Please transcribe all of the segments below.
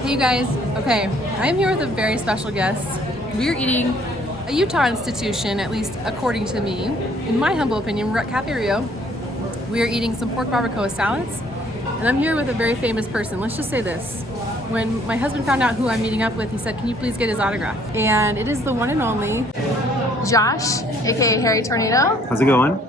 Hey you guys, okay, I'm here with a very special guest. We're eating a Utah institution, at least according to me. In my humble opinion, we're at Cafe Rio. We are eating some pork barbacoa salads, and I'm here with a very famous person. Let's just say this. When my husband found out who I'm meeting up with, he said, can you please get his autograph? And it is the one and only Josh, aka Harry Tornado. How's it going?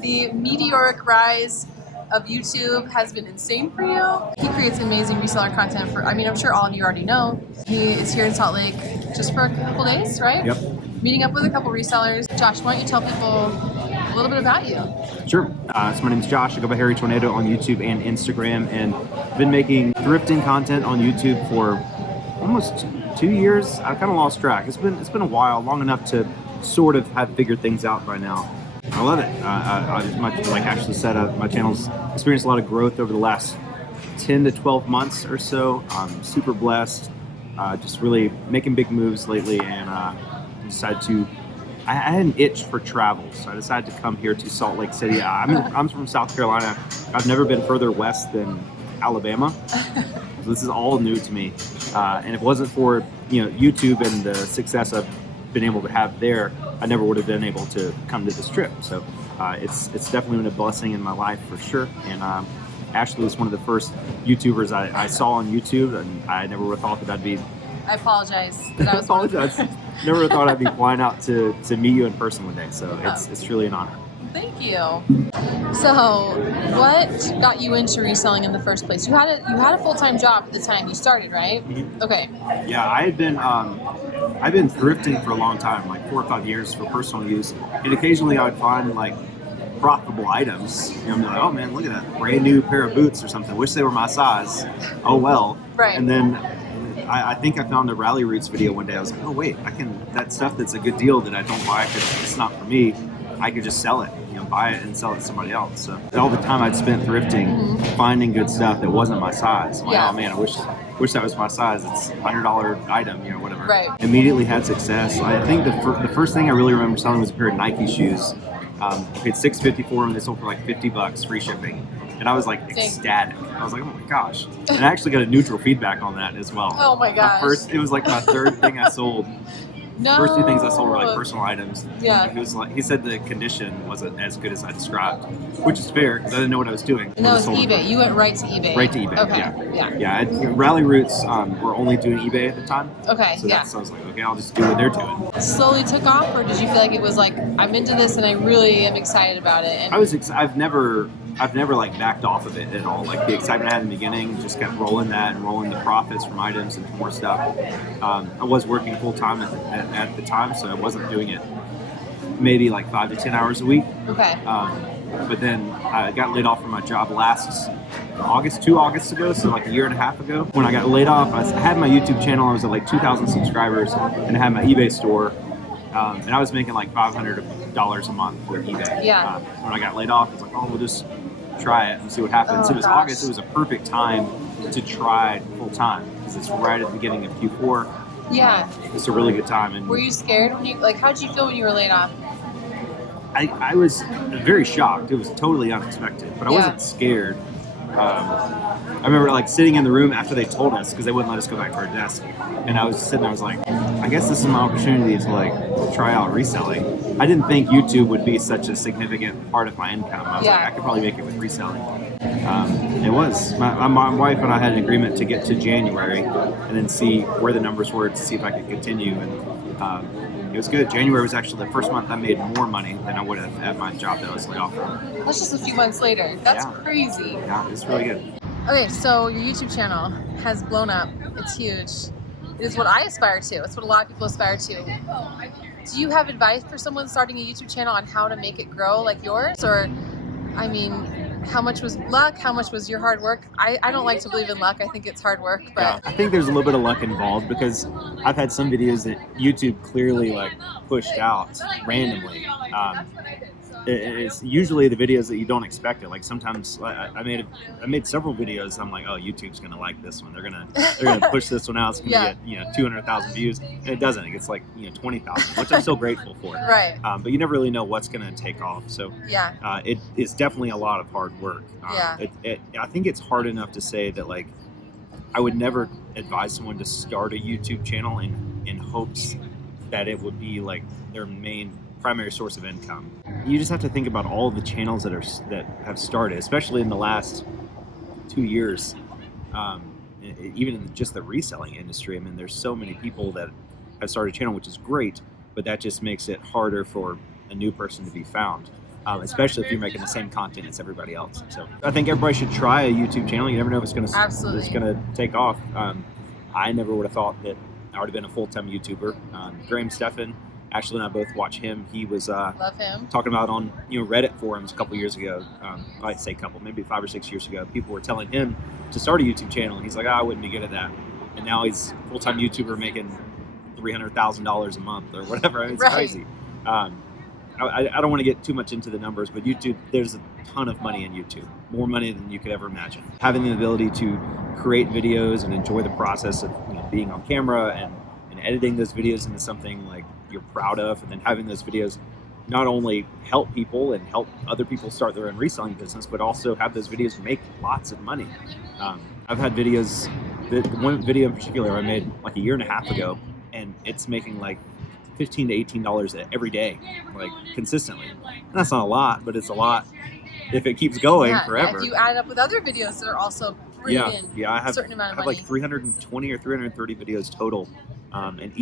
The meteoric rise of YouTube has been insane for you. He creates amazing reseller content for, I'm sure all of you already know. He is here in Salt Lake just for a couple days, right? Yep. Meeting up with a couple resellers. Josh, why don't you tell people a little bit about you? Sure. So my name is Josh. I go by Harry Tornado on YouTube and Instagram, and I've been making thrifting content on YouTube for almost 2 years. I've kind of lost track. It's been a while, long enough to sort of have figured things out by now. I love it. Like Ashley said, my channel's experienced a lot of growth over the last 10 to 12 months or so. I'm super blessed. Just really making big moves lately, and decided to. I had an itch for travel, so I decided to come here to Salt Lake City. I'm from South Carolina. I've never been further west than Alabama, so this is all new to me. And if it wasn't for YouTube and the success I've been able to have there, I never would have been able to come to this trip. So it's definitely been a blessing in my life for sure. And Ashley was one of the first YouTubers I saw on YouTube, and I never would have thought that I'd be. I apologize. That I apologize. Never would have thought I'd be flying out to meet you in person one day. So it's truly an honor. Thank you. So, what got you into reselling in the first place? You had a full-time job at the time you started, right? Mm-hmm. Okay. Yeah, I've been thrifting for a long time, like 4 or 5 years for personal use, and occasionally I would find like profitable items. I'm like, oh man, look at that brand new pair of boots or something. Wish they were my size. Oh well. Right. And then I think I found a Rally Roots video one day. I was like, oh wait, that stuff that's a good deal that I don't buy because it's not for me, I could just sell it, buy it and sell it to somebody else. So all the time I'd spent thrifting, finding good stuff that wasn't my size. I'm like, oh man, I wish that was my size. It's $100 item, whatever. Right. Immediately had success. I think the first thing I really remember selling was a pair of Nike shoes. I paid $6.50 for them. They sold for like $50, free shipping. And I was like ecstatic. I was like, oh my gosh. And I actually got a neutral feedback on that as well. Oh my gosh. It was like my third thing I sold. No. First 2 things I sold were like personal items. Yeah. He said the condition wasn't as good as I described, which is fair because I didn't know what I was doing. And that was eBay. You went right to eBay. Right to eBay. Okay. Yeah. Rally Roots were only doing eBay at the time. Okay. So I was like, okay, I'll just do what they're doing. Slowly took off, or did you feel like it was like, I'm into this and I really am excited about it? And I've never like backed off of it at all. Like the excitement I had in the beginning, just kept rolling that and rolling the profits from items and more stuff. I was working full time at the time, so I wasn't doing it maybe like 5 to 10 hours a week. Okay. But then I got laid off from my job last August, 2 Augusts ago, so like a year and a half ago. When I got laid off, I had my YouTube channel. I was at like 2,000 subscribers, and I had my eBay store. And I was making like $500 a month with eBay. Yeah. When I got laid off, I was like, oh, we'll just try it and see what happens. So it was August. It was a perfect time to try full time because it's right at the beginning of Q4. Yeah. It's a really good time. And were you scared when how did you feel when you were laid off? I was very shocked. It was totally unexpected, but I wasn't scared. I remember like sitting in the room after they told us because they wouldn't let us go back to our desk, and I was sitting there. I was like, I guess this is my opportunity to like try out reselling. I didn't think YouTube would be such a significant part of my income. I was like, I could probably make it with reselling. It was. My wife and I had an agreement to get to January and then see where the numbers were to see if I could continue, and it was good. January was actually the first month I made more money than I would have at my job that I was laid off from. That's just a few months later. That's crazy. Yeah, it's really good. Okay, so your YouTube channel has blown up. It's huge. It is what I aspire to. It's what a lot of people aspire to. Do you have advice for someone starting a YouTube channel on how to make it grow like yours? Or, how much was luck? How much was your hard work? I don't like to believe in luck. I think it's hard work. But yeah, I think there's a little bit of luck involved because I've had some videos that YouTube clearly like pushed out randomly. It's usually the videos that you don't expect it. Like sometimes I made several videos. I'm like, oh, YouTube's gonna like this one. They're gonna push this one out. It's gonna get 200,000 views, and it doesn't. It gets like 20,000, which I'm still grateful for. Right. But you never really know what's gonna take off. So it is definitely a lot of hard work. I think it's hard enough to say that like I would never advise someone to start a YouTube channel in hopes that it would be like their main primary source of income. You just have to think about all the channels that have started, especially in the last 2 years. Even in just the reselling industry, I mean, there's so many people that have started a channel, which is great, but that just makes it harder for a new person to be found, especially if you're making the same content as everybody else. So I think everybody should try a YouTube channel. You never know if it's gonna take off. I never would have thought that I would have been a full-time YouTuber. Graham Stephan, Ashley and I both watch him. He was Love him. talking about on Reddit forums a couple years ago. I'd say maybe 5 or 6 years ago. People were telling him to start a YouTube channel, and he's like, I wouldn't be good at that. And now he's a full-time YouTuber making $300,000 a month or whatever. I mean, it's crazy. I don't want to get too much into the numbers, but YouTube, there's a ton of money in YouTube, more money than you could ever imagine. Having the ability to create videos and enjoy the process of being on camera and editing those videos into something like you're proud of, and then having those videos not only help people and help other people start their own reselling business, but also have those videos make lots of money. I've had videos, one video in particular I made like a year and a half ago, and it's making like $15 to $18 every day, like consistently. And that's not a lot, but it's a lot if it keeps going forever. If you add it up with other videos that are also bringing in I have, a certain amount of I have money. like 320 or 330 videos total, and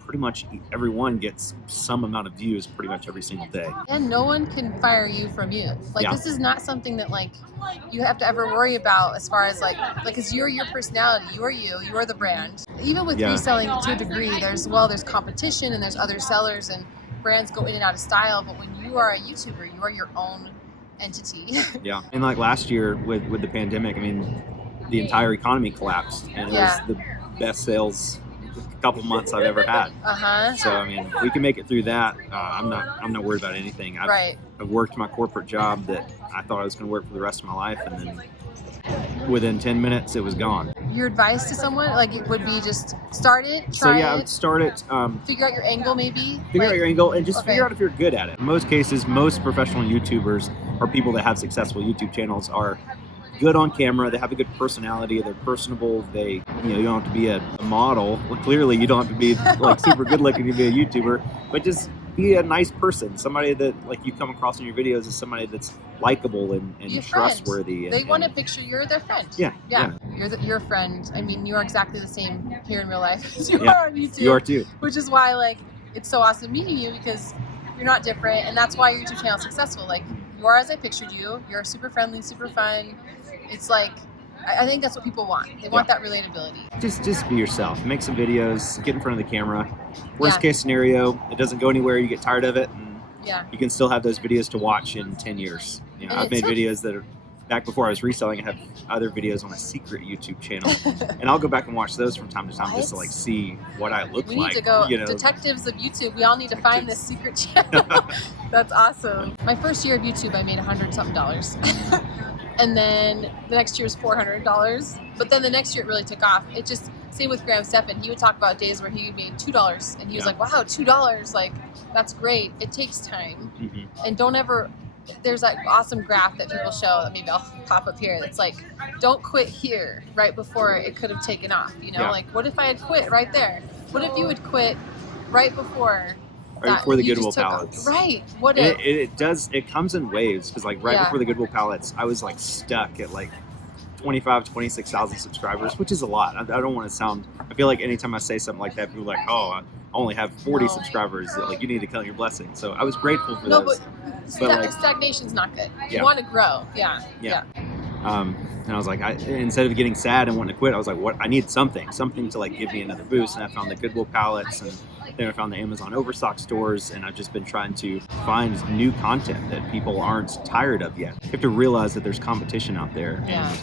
pretty much every one gets some amount of views pretty much every single day. And no one can fire you from you. Like this is not something that like you have to ever worry about as far as like because you're your personality, you're the brand. Even with reselling to a degree, there's competition and there's other sellers and brands go in and out of style, but when you are a YouTuber, you are your own entity. Yeah. And like last year with the pandemic, I mean, the entire economy collapsed, and it was the best sales couple months I've ever had. So I mean, if we can make it through that, I'm not worried about anything. I've worked my corporate job that I thought I was going to work for the rest of my life, and then within 10 minutes it was gone. Your advice to someone it would be just start it, try it. I'd start it. Figure out your angle maybe. Figure out your angle and just figure out if you're good at it. In most cases, most professional YouTubers or people that have successful YouTube channels are good on camera. They have a good personality. They're personable. They, you don't have to be a model. Well, clearly you don't have to be like super good looking to be a YouTuber, but just be a nice person. Somebody that like you come across in your videos as somebody that's likable and trustworthy. They want to picture you're their friend. Yeah. You're a friend. I mean, you are exactly the same here in real life as you are on YouTube. You are too. Which is why like it's so awesome meeting you, because you're not different, and that's why your YouTube channel is successful. Like you are as I pictured you. You're super friendly, super fun. It's like, I think that's what people want. They want that relatability. Just be yourself. Make some videos. Get in front of the camera. Worst case scenario, it doesn't go anywhere. You get tired of it, and you can still have those videos to watch in 10 years. I've made videos that are back before I was reselling. I have other videos on a secret YouTube channel, and I'll go back and watch those from time to time just to like see what I look like. We need to go, detectives of YouTube. We all need to find this secret channel. That's awesome. My first year of YouTube, I made $100-something. And then the next year was $400. But then the next year it really took off. It just, same with Graham Stephan. He would talk about days where he made $2. And he was like, wow, $2. Like, that's great. It takes time. And don't ever, there's that awesome graph that people show that maybe I'll pop up here. It's like, don't quit here right before it could have taken off. Like, what if I had quit right there? What if you would quit right before before the Goodwill pallets? What if? It comes in waves, because like before the Goodwill pallets, I was like stuck at like 26,000 subscribers, which is a lot. I don't want to sound, I feel like anytime I say something like that, people are like, oh, I only have 40 subscribers. Like, you need to count your blessings. So I was grateful for those. But stagnation's not good. You want to grow. And I was like, instead of getting sad and wanting to quit, I was like, what? I need something to like give me another boost. And I found the Goodwill pallets, and then I found the Amazon Overstock stores, and I've just been trying to find new content that people aren't tired of yet. You have to realize that there's competition out there, and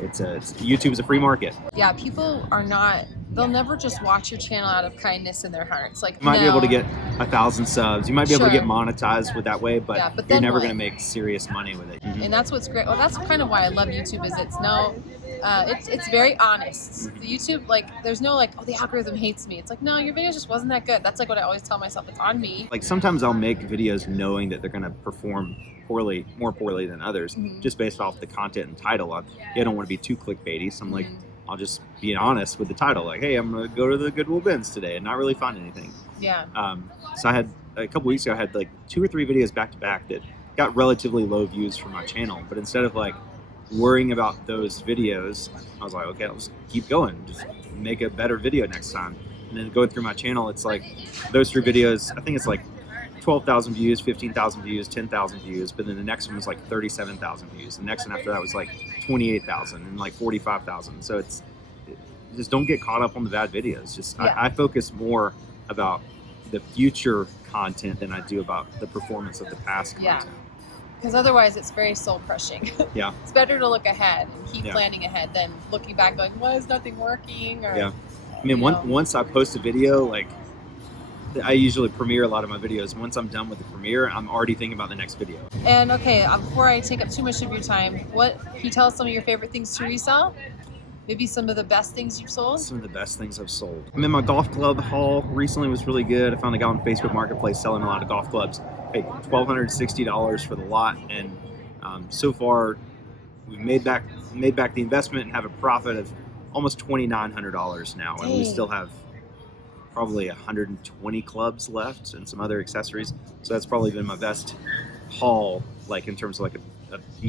YouTube is a free market. Yeah, people are not. They'll never just watch your channel out of kindness in their hearts. Like, you might be able to get 1,000 subs. You might be able to get monetized with that way, but you're never going to make serious money with it. And that's what's great. Well, that's kind of why I love YouTube. Is it's very honest. The YouTube, like, there's no like, oh, the algorithm hates me. It's like, no, your video just wasn't that good. That's like what I always tell myself. It's on me. Like, sometimes I'll make videos knowing that they're going to perform more poorly than others, just based off the content and title. I don't want to be too clickbaity, so I'm like, I'll just be honest with the title, like, hey, I'm gonna go to the Goodwill bins today and not really find anything. Yeah. So I had a couple weeks ago, I had like 2 or 3 videos back to back that got relatively low views for my channel. But instead of like worrying about those videos, I was like, okay, I'll just keep going, just make a better video next time. And then going through my channel, it's like those 3 videos, I think it's like 12,000 views, 15,000 views, 10,000 views, but then the next one was like 37,000 views. The next one after that was like 28,000 and like 45,000. So it's just don't get caught up on the bad videos. Just I focus more about the future content than I do about the performance of the past content. Because otherwise it's very soul crushing. Yeah. It's better to look ahead and keep planning ahead than looking back going, why is nothing working? Or, I mean, once I post a video, like I usually premiere a lot of my videos. Once I'm done with the premiere, I'm already thinking about the next video. And okay, before I take up too much of your time, can you tell us some of your favorite things to resell? Maybe some of the best things you've sold? Some of the best things I've sold. I mean, my golf club haul recently was really good. I found a guy on Facebook Marketplace selling a lot of golf clubs. Hey, $1,260 for the lot, and so far we've made back the investment and have a profit of almost $2,900 now. Dang. And we still have probably 120 clubs left and some other accessories. So that's probably been my best haul, like in terms of like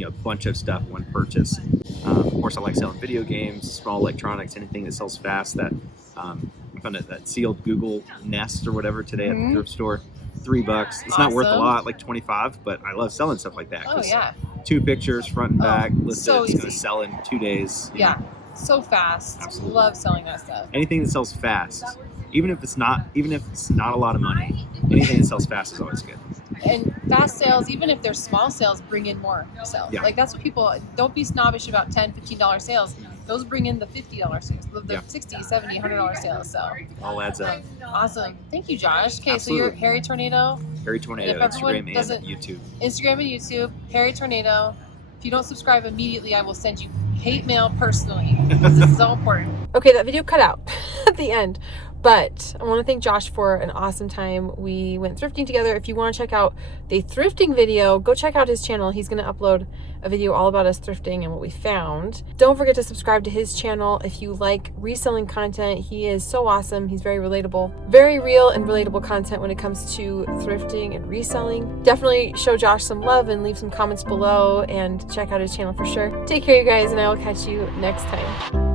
a bunch of stuff, one purchase. Of course, I like selling video games, small electronics, anything that sells fast. That I found that sealed Google Nest or whatever today at the thrift store, $3. It's not worth a lot, like 25, but I love selling stuff like that. Oh yeah. 2 pictures, front and back, listed. So it's easy. going to sell in 2 days. Yeah. So fast. Absolutely. Love selling that stuff. Anything that sells fast, even if it's not a lot of money, anything that sells fast is always good. And fast sales, even if they're small sales, bring in more sales. Yeah. Like that's what people, don't be snobbish about $10, $15 sales. Those bring in the $50 sales, the $60, $70, $100 sales. So All adds up. awesome. Thank you, Josh. Okay, Absolutely. So you're Harry Tornado. Harry Tornado, If everyone Instagram and doesn't- YouTube. Instagram and YouTube, Harry Tornado. If you don't subscribe immediately, I will send you hate mail personally. This is so important. Okay, that video cut out at the end. But I want to thank Josh for an awesome time. We went thrifting together. If you want to check out the thrifting video, go check out his channel. He's going to upload a video all about us thrifting and what we found. Don't forget to subscribe to his channel if you like reselling content. He is so awesome. He's very relatable. Very real and relatable content when it comes to thrifting and reselling. Definitely show Josh some love and leave some comments below and check out his channel for sure. Take care, you guys, and I will catch you next time.